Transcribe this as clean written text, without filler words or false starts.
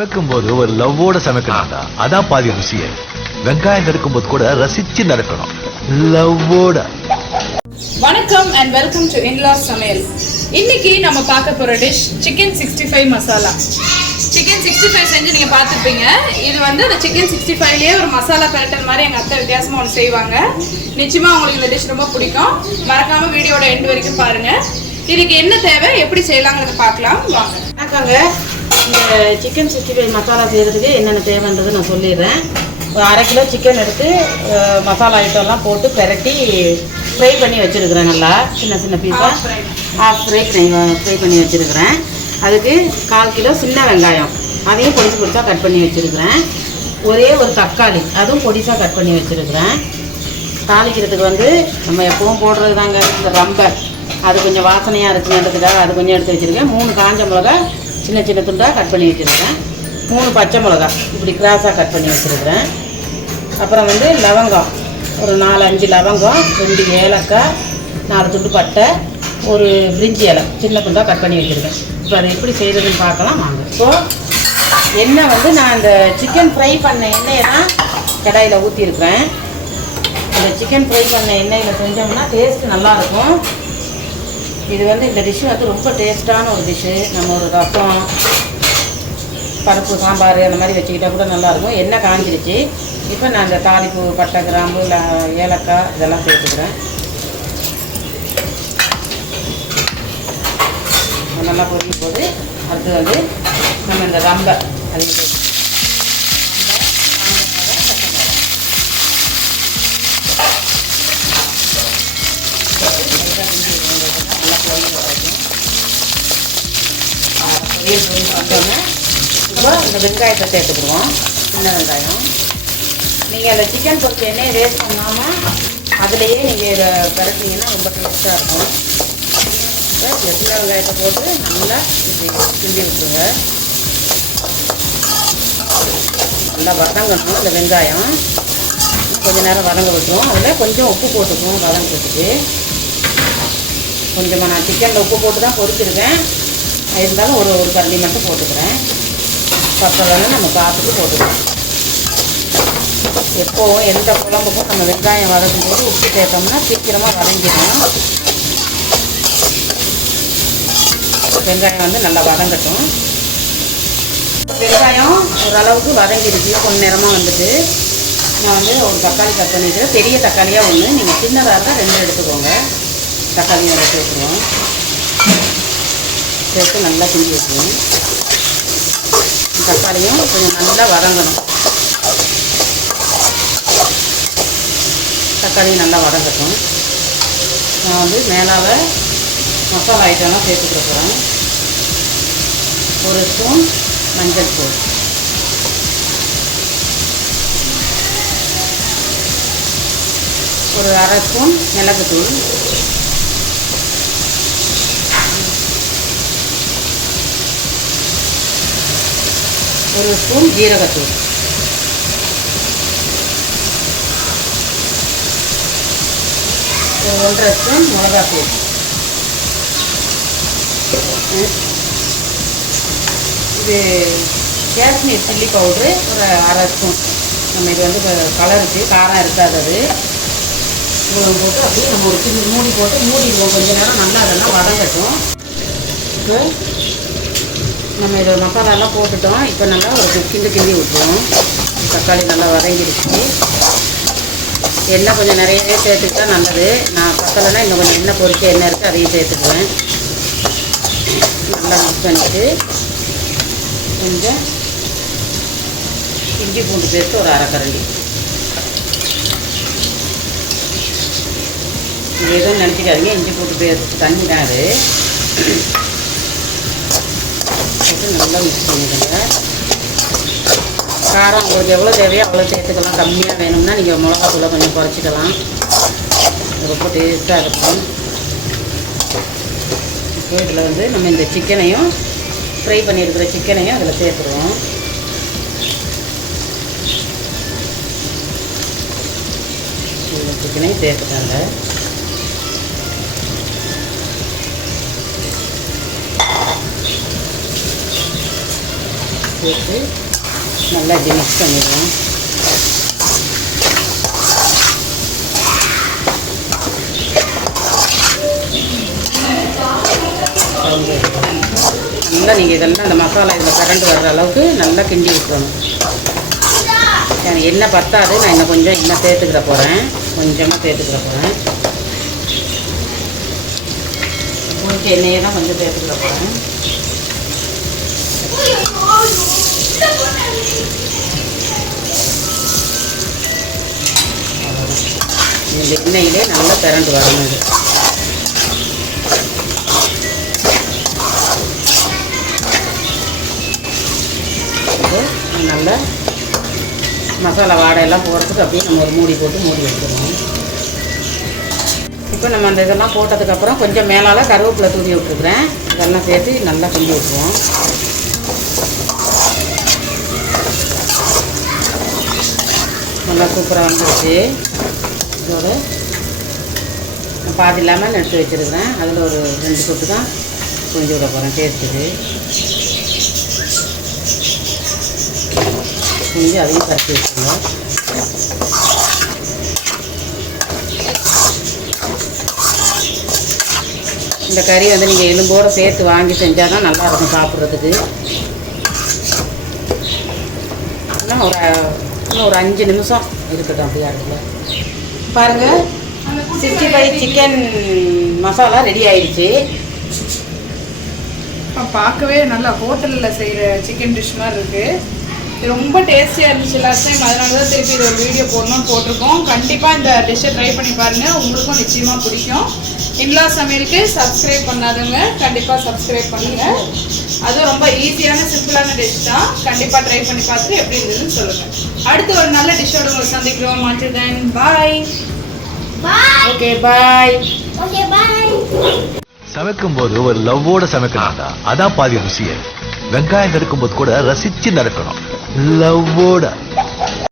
சமைக்கும் போது ஒரு லவ்வோட சமைக்கணும்டா. அதான் பாதி ருசியே. வெங்காயம் நறுக்கும் போது கூட ரசிச்சு நறுக்கணும், லவ்வோட. வணக்கம் அண்ட் வெல்கம் டு இன்லாஸ் சமையல். இன்னைக்கு நம்ம பார்க்க போற டிஷ் சிக்கன் 65 மசாலா. சிக்கன் 65 செஞ்சு நீங்க பார்த்துருப்பீங்க. இது வந்து அந்த சிக்கன் 65லயே ஒரு மசாலா பெரட்டல் மாதிரி எங்க அத்தை வித்தியாசமா ஒன்று செய்வாங்க. நிச்சயமா உங்களுக்கு இந்த டிஷ் ரொம்ப பிடிக்கும். மறக்காம வீடியோட எண்ட் வரைக்கும் பாருங்க. இதுக்கு என்ன தேவை, எப்படி செய்யலாங்கிறத பார்க்கலாம் வாங்க. வணக்கங்க. இந்த சிக்கன் 65 மசாலா செய்கிறதுக்கு என்னென்ன தேவைன்றது நான் சொல்லிடுறேன். ஒரு 1/2 கிலோ சிக்கன் எடுத்து மசாலா ஐட்டம்லாம் போட்டு பெரட்டி ஃப்ரை பண்ணி வச்சுருக்கிறேன். நல்லா சின்ன சின்ன பீஸாக ஹாஃப் ஃப்ரை பண்ணி வச்சுருக்கிறேன். அதுக்கு 1/4 கிலோ சின்ன வெங்காயம், அதையும் பொடிசாக கட் பண்ணி வச்சுருக்கிறேன். ஒரே ஒரு தக்காளி, அதுவும் பொடிசாக கட் பண்ணி வச்சுருக்கிறேன். தாளிக்கிறதுக்கு வந்து நம்ம எப்பவும் போடுறது தாங்க இந்த ரம்பை, அது கொஞ்சம் வாசனையாக இருக்குன்றதுக்காக அது கொஞ்சம் எடுத்து வச்சுருக்கேன். 3 காஞ்ச மிளகா சின்ன சின்ன துண்டாக கட் பண்ணி வச்சுருக்கேன். 3 பச்சை மிளகா இப்படி கிராஸாக கட் பண்ணி வச்சுருக்கிறேன். அப்புறம் வந்து லவங்கம், ஒரு 4-5 லவங்கம், 2 ஏலக்காய், 4 துண்டு பட்டை, ஒரு பிரிஞ்சி இலை சின்ன துண்டாக கட் பண்ணி வச்சுருக்கேன். இப்போ அதை எப்படி செய்கிறதுன்னு பார்க்கலாம் வாங்க. இப்போது எண்ணெய் வந்து நான் இந்த சிக்கன் ஃப்ரை பண்ண எண்ணெயை தான் கடாயில் ஊற்றிருக்கிறேன். இந்த சிக்கன் ஃப்ரை பண்ண எண்ணெயில் செஞ்சோம்னா டேஸ்ட்டு நல்லாயிருக்கும். இது வந்து இந்த டிஷ்ஷு வந்து ரொம்ப டேஸ்ட்டான ஒரு டிஷ்ஷு. நம்ம ஒரு ரசம், பருப்பு, சாம்பார் அந்த மாதிரி வச்சுக்கிட்டால் கூட நல்லாயிருக்கும். எண்ணெய் காஞ்சிருச்சு. இப்போ நான் இந்த தாளிப்பு, பட்டை, கிராம்பு, ஏலக்காய் இதெல்லாம் சேர்த்துக்கிறேன். நல்லா பொரிக்கும் போது அடுத்து வந்து நம்ம இந்த ரம்பை அதையும் சேர்த்து வந்தோடனே இப்போ இந்த வெங்காயத்தை சேர்த்துக்குவோம். சின்ன வெங்காயம். நீங்கள் அந்த சிக்கன் பொறுத்த எண்ணெயை வேஸ்ட் பண்ணாமல் அதுலேயே நீங்கள் இதை பரட்டிங்கன்னா ரொம்ப டேஸ்ட்டாக இருக்கும். இப்போ இந்த சின்ன வெங்காயத்தை போட்டு நல்லா இப்படி கிண்டி விட்டுருங்க. நல்லா வதங்கணும் இந்த வெங்காயம். கொஞ்சம் நேரம் வதங்க விட்டுருவோம். அதில் கொஞ்சம் உப்பு போட்டுக்குவோம் வதங்கிறதுக்கு. கொஞ்சமாக நான் சிக்கனில் உப்பு போட்டு தான் பொரிச்சிருக்கேன். இருந்தாலும் ஒரு கரண்டி மட்டும் போட்டுக்கிறேன். பசங்களாம் நம்ம பார்த்துட்டு போட்டுக்கலாம். எப்போவும் எந்த குழம்புக்கும் நம்ம வெங்காயம் வதக்கும் போது உப்பு சேர்த்தோம்னா சீக்கிரமாக வதங்கிடணும். வெங்காயம் வந்து நல்லா வதங்கட்டும். வெங்காயம் ஓரளவுக்கு வதங்கிடுச்சு. கொஞ்சம் நேரமாக வந்துட்டு நான் வந்து ஒரு தக்காளி கட் பண்ணிக்கிறேன். பெரிய தக்காளியாக ஒன்று, நீங்கள் சின்னதாக இருந்தால் 2 எடுத்துக்கோங்க. தக்காளியும் அதை சேர்த்துருவோம். சேர்த்து நல்லா கிண்டி வச்சுருவோம். தக்காளியும் கொஞ்சம் நல்லா வதங்கணும். தக்காளியும் நல்லா வதங்கட்டும். நான் வந்து மேலால் மசாலா ஐட்டம்லாம் சேர்த்துக்கிற போகிறேன். 1 ஸ்பூன் மஞ்சள் தூள், 1/2 ஸ்பூன் மிளகுத்தூள், 1 ஸ்பூன் ஜீரகத்தூள், 1/2 ஸ்பூன் மிளகாத்தூள். இது காஷ்மீர் சில்லி பவுட்ரு ஒரு 1/2 ஸ்பூன். நம்ம இது வந்து கலருக்கு காரம் இருக்காது. அது இவ்வளோ போட்டு அப்படியே நம்ம ஒரு சின்ன மூடி போட்டு மூடிடுவோம். கொஞ்சம் நேரம் நல்லா அதெல்லாம் வதங்கட்டும். இப்போ நம்ம இதை மசாலாலாம் போட்டுட்டோம். இப்போ நல்லா ஒரு கிண்டி விட்டுருவோம். தக்காளி நல்லா வதங்கிடுச்சு. எண்ணெய் கொஞ்சம் நிறையவே சேர்த்துக்கிட்டா நல்லது. நான் பத்தலைன்னா இன்னும் கொஞ்சம் எண்ணெய் பொரிக்க எண்ணெய் இருக்குது, அதையும் சேர்த்துக்குவேன். நல்லா மிக்ஸ் பண்ணிவிட்டு கொஞ்சம் இஞ்சி பூண்டு பேஸ்ட்டு ஒரு 1/2 கரண்டி. இது எதுவும் நினச்சிக்காதீங்க, இஞ்சி பூண்டு பேஸ்ட்டு தண்ணி தான் அது. போட்டு நல்லா மிக்ஸ் பண்ணிடுங்க. காரம் உங்களுக்கு எவ்வளோ தேவையோ அவ்வளோ சேர்த்துக்கலாம். கம்மியாக வேணும்னா நீங்கள் மிளகாத்தூளை கொஞ்சம் குறைச்சிக்கலாம். ரொம்ப டேஸ்ட்டாக இருக்கும். இப்போ இதில் வந்து நம்ம இந்த சிக்கனையும் ஃப்ரை பண்ணியிருக்கிற சிக்கனையும் அதில் சேர்த்துருவோம். இந்த சிக்கனையும் சேர்த்துட்டாங்க. சேர்த்து நல்லா இப்படி மிக்ஸ் பண்ணிடுவோம். நல்லா நீங்கள் இதெல்லாம் அந்த மசாலா இதில் கரண்டு வர்ற அளவுக்கு நல்லா கிண்டி விட்டுறணும். எனக்கு எண்ணெய் பத்தாது, நான் இன்னும் கொஞ்சம் எண்ணெய் சேர்த்துக்கிற போகிறேன். கொஞ்சமாக சேர்த்துக்கிற போகிறேன். உங்களுக்கு எண்ணெயை தான் கொஞ்சம் சேர்த்துக்கிற போகிறேன். இந்த எண்ணெயிலே நல்லா திரண்டு வரணும். இது நல்லா மசாலா வாடையெல்லாம் போகிறதுக்கு அப்படியே நம்ம ஒரு மூடி போட்டு மூடி வச்சுருவோம். இப்போ நம்ம அந்த இதெல்லாம் போட்டதுக்கப்புறம் கொஞ்சம் மேலால் கருவேப்பிலை தூவி விட்டுருக்குறேன். இதெல்லாம் சேர்த்து நல்லா கிண்டி விட்டுருவோம். நல்லா சூப்பராக வந்துருச்சு. இதோட பாதி லெமன் எடுத்து வச்சுருக்கிறேன். அதில் ஒரு 2 சொட்டு தான் புழிஞ்சு விட போகிறேன் டேஸ்ட்டுக்கு. புழிஞ்சு அதையும் கரைச்சி வச்சுருவோம். இந்த கறி வந்து நீங்கள் எலும்போடு சேர்த்து வாங்கி செஞ்சால் தான் நல்லாயிருக்கும் சாப்பிட்றதுக்கு. இன்னும் ஒரு 5 நிமிஷம் இருக்கட்டும் அப்படியே அடுப்புல. பாருங்கள், 65 சிக்கன் மசாலா ரெடி ஆயிடுச்சு. பார்க்கவே நல்லா ஹோட்டலில் செய்கிற சிக்கன் டிஷ் மாதிரி இருக்குது. இது ரொம்ப டேஸ்டியாக இருந்துச்சு லாஸ்ட் டைம். அதனால தான் திருப்பி இது ஒரு வீடியோ போடணும்னு போட்டிருக்கோம். கண்டிப்பாக இந்த டிஷ்ஷை ட்ரை பண்ணி பாருங்கள், உங்களுக்கும் நிச்சயமாக பிடிக்கும். இன்லா சமையலுக்கு சப்ஸ்கிரைப் பண்ணாதவங்க கண்டிப்பாக சப்ஸ்கிரைப் பண்ணுங்கள். அதுவும் ரொம்ப ஈஸியான சிம்பிளான டிஷ் தான். கண்டிப்பாக ட்ரை பண்ணி பார்த்துட்டு எப்படி இருந்ததுன்னு சொல்லுங்கள். அடுத்து ஒரு நல்ல டிஷ்ஷோட உங்களை சந்திக்கிறோம். until then bye. Okay bye. சமைக்கும் போது ஒரு லவ்வோட சமைக்கணும்டா, அதான் பாதி ருசியே. வெங்காயம் நறுக்கும் போது கூட ரசிச்சு நறுக்கணும், லவ்வோட.